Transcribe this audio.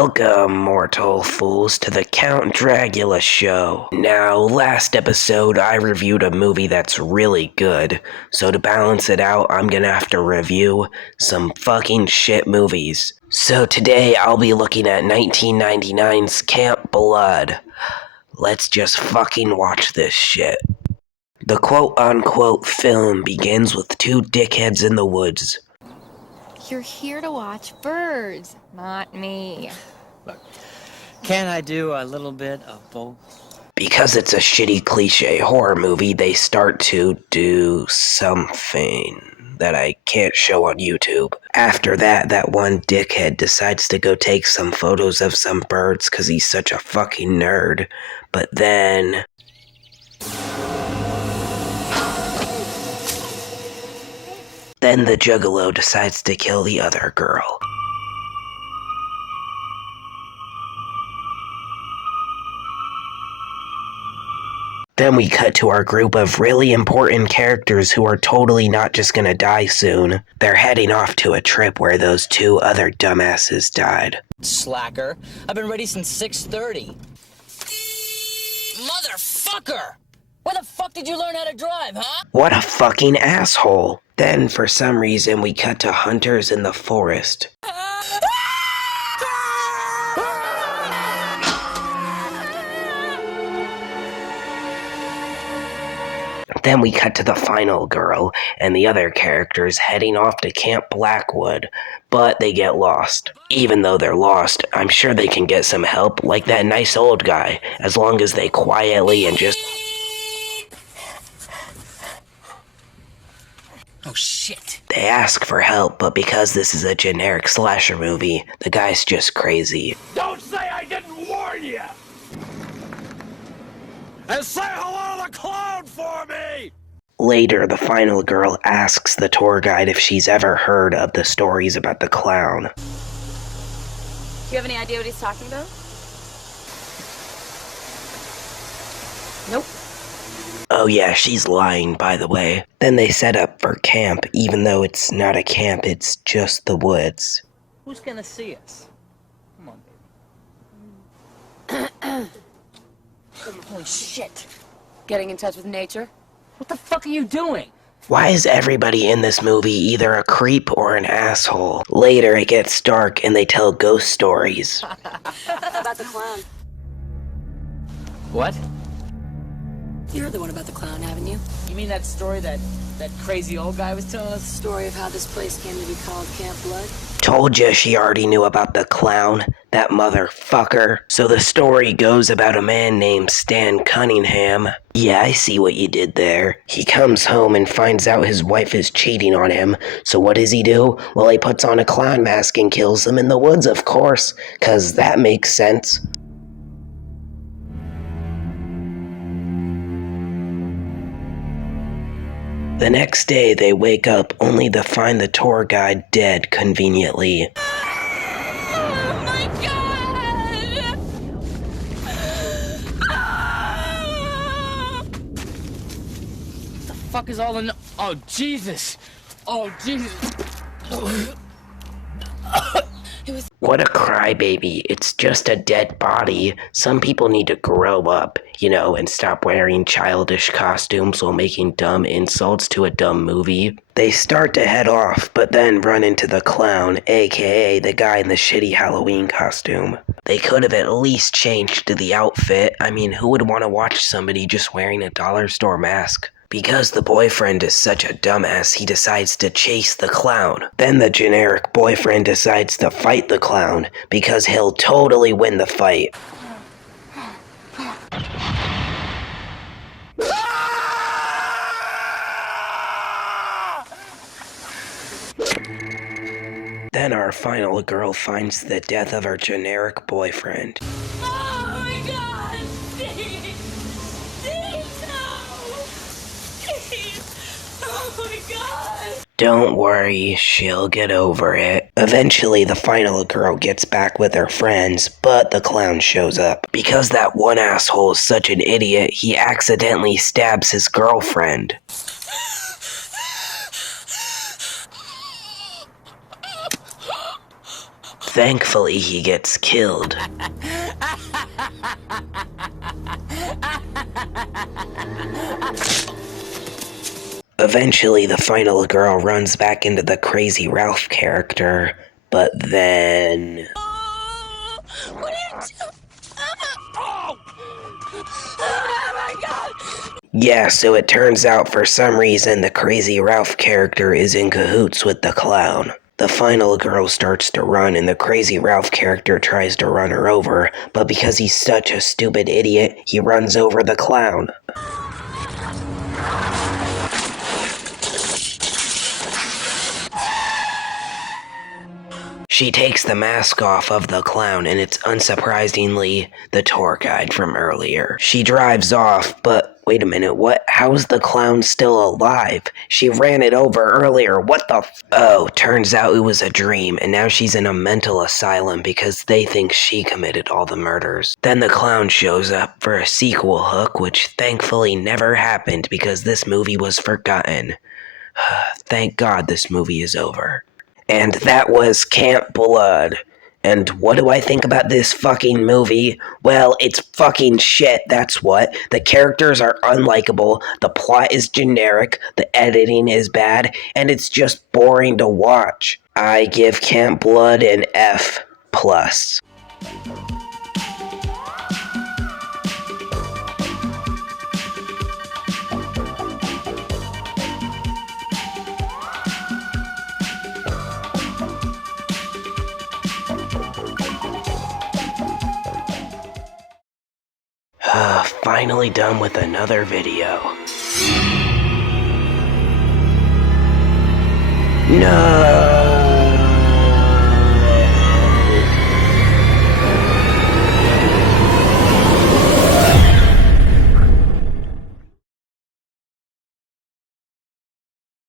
Welcome, mortal fools, to the Count Dragula show. Now, last episode I reviewed a movie that's really good, so to balance it out, I'm gonna have to review some fucking shit movies. So today I'll be looking at 1999's Camp Blood. Let's just fucking watch this shit. The quote-unquote film begins with two dickheads in the woods. You're here to watch birds, not me. Look, can I do a little bit of both? Because it's a shitty cliche horror movie, they start to do something that I can't show on YouTube. After that one dickhead decides to go take some photos of some birds because he's such a fucking nerd. But then the juggalo decides to kill the other girl. Then we cut to our group of really important characters who are totally not just gonna die soon. They're heading off to a trip where those two other dumbasses died. Slacker. I've been ready since 6:30. Motherfucker! Where the fuck did you learn how to drive, huh? What a fucking asshole. Then, for some reason, we cut to hunters in the forest. Then we cut to the final girl and the other characters heading off to Camp Blackwood, but they get lost. Even though they're lost, I'm sure they can get some help, like that nice old guy, as long as they quietly and just... Oh, shit. They ask for help, but because this is a generic slasher movie, the guy's just crazy. Don't say I didn't warn you! And say hello to the clown for me! Later, the final girl asks the tour guide if she's ever heard of the stories about the clown. Do you have any idea what he's talking about? Nope. Oh yeah, she's lying, by the way. Then they set up for camp, even though it's not a camp, it's just the woods. Who's gonna see us? Come on, baby. Holy shit. Getting in touch with nature? What the fuck are you doing? Why is everybody in this movie either a creep or an asshole? Later, it gets dark and they tell ghost stories. About the clown. What? You heard the one about the clown, haven't you? You mean that story that crazy old guy was telling us? Story of how this place came to be called Camp Blood? Told you she already knew about the clown, that motherfucker. So the story goes about a man named Stan Cunningham. Yeah, I see what you did there. He comes home and finds out his wife is cheating on him. So what does he do? Well, he puts on a clown mask and kills them in the woods, of course, 'cause that makes sense. The next day, they wake up only to find the tour guide dead conveniently. Oh my god! What the fuck is all the Oh, Jesus! Oh, Jesus! What a crybaby. It's just a dead body. Some people need to grow up, and stop wearing childish costumes while making dumb insults to a dumb movie. They start to head off, but then run into the clown, aka the guy in the shitty Halloween costume. They could have at least changed the outfit. I mean, who would want to watch somebody just wearing a dollar store mask? Because the boyfriend is such a dumbass, he decides to chase the clown. Then the generic boyfriend decides to fight the clown, because he'll totally win the fight. Then our final girl finds the death of her generic boyfriend. Oh my god! Steve! Steve, no! Steve! Oh my god! Don't worry, she'll get over it. Eventually, the final girl gets back with her friends, but the clown shows up. Because that one asshole is such an idiot, he accidentally stabs his girlfriend. Thankfully, he gets killed. Eventually, the final girl runs back into the Crazy Ralph character, but then... What are you doing? Oh my god! Yeah, so it turns out for some reason the Crazy Ralph character is in cahoots with the clown. The final girl starts to run and the Crazy Ralph character tries to run her over, but because he's such a stupid idiot, he runs over the clown. She takes the mask off of the clown and it's unsurprisingly the tour guide from earlier. She drives off, but wait a minute, what? How's the clown still alive? She ran it over earlier, what the Oh, turns out it was a dream and now she's in a mental asylum because they think she committed all the murders. Then the clown shows up for a sequel hook, which thankfully never happened because this movie was forgotten. Thank God this movie is over. And that was Camp Blood. And what do I think about this fucking movie? Well, it's fucking shit, that's what. The characters are unlikable, the plot is generic, the editing is bad, and it's just boring to watch. I give Camp Blood an F+. Finally done with another video. No!